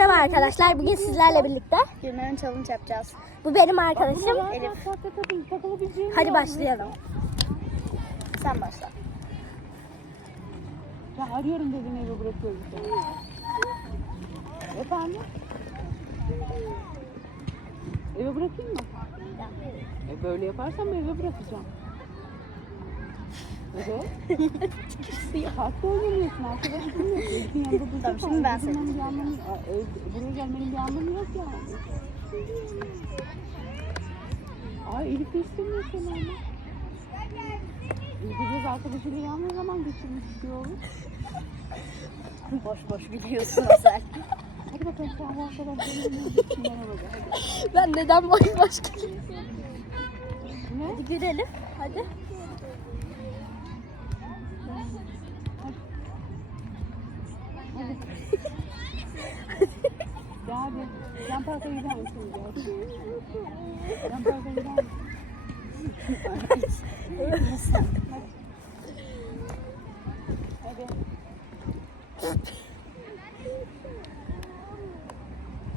Merhaba arkadaşlar. Bugün sizlerle birlikte. Gülmenin challenge yapacağız. Bu benim arkadaşım. Elif. Hadi başlayalım. Sen başla. Ya arıyorum dedim eve bırakıyorum. Efendim? Eve bırakayım mı? E böyle yaparsam eve bırakacağım. Parkta oynamıyorsun arkadaşım yok. Elif'in. Tamam, şimdi ben Durmanın bir anlamı Buraya gelmenin bir anlamı yok yani. Ay Elif de istemiyor seni ama. Biraz arkadaşıyla yalnız zaman geçirmiş istiyor oğlum. Boş boş gülüyorsun sen. Hadi bakalım sen bu hadi. Ben neden boş boş Ne? Hadi girelim. Hadi. Hadi. Yan parka gider misin? Yan parka gider misin? Hadi.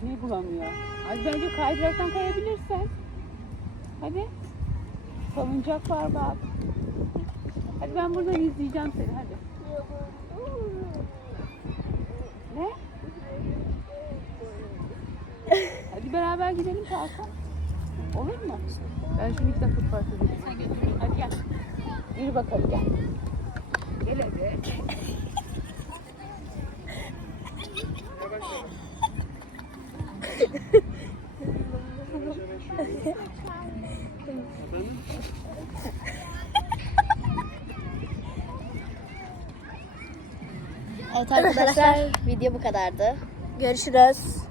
Ne bulamıyor? Hadi bence kaydıraktan kayabilirsen. Hadi. Salıncak var bak. Hadi ben buradan izleyeceğim seni hadi. Ne? Hadi beraber gidelim parka. Olur mu? Ben şimdi iki dakika parka gideyim. Hadi gel. Yürü bakalım gel. Gel hadi. Evet arkadaşlar video bu kadardı. Görüşürüz.